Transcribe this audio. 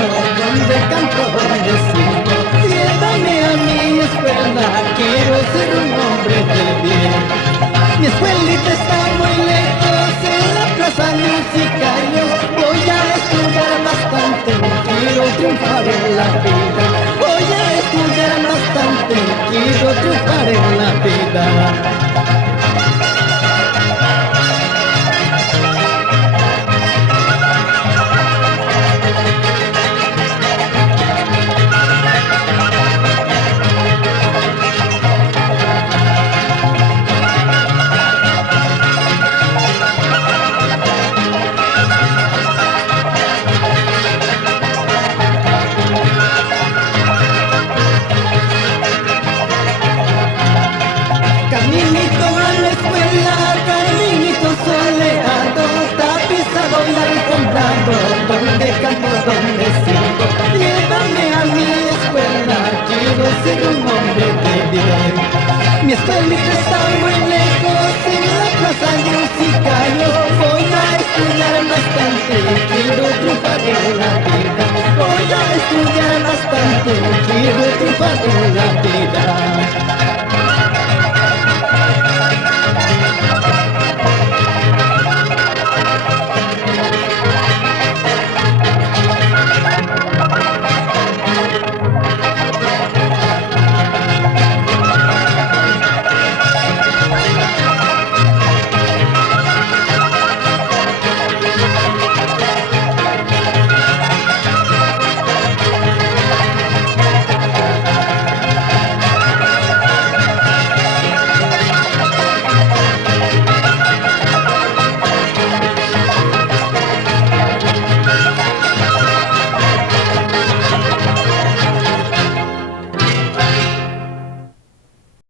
donde canto, donde sigo. Llévame a mi escuela, quiero ser un hombre de bien. Mi escuelita está muy lejos, en la plaza musical. Voy a estudiar bastante, quiero triunfar en la vida. Voy a estudiar bastante, quiero triunfar en la vida. Caminito a la escuela, caminito soleado, tapizado y alfombrado, donde canto, donde sigo. Llévame a mi escuela, quiero ser un hombre de bien. Mi escuelita está muy lejos, en la plaza musical. Voy a estudiar bastante, quiero triunfar en la vida. Voy a estudiar bastante, quiero triunfar en la vida.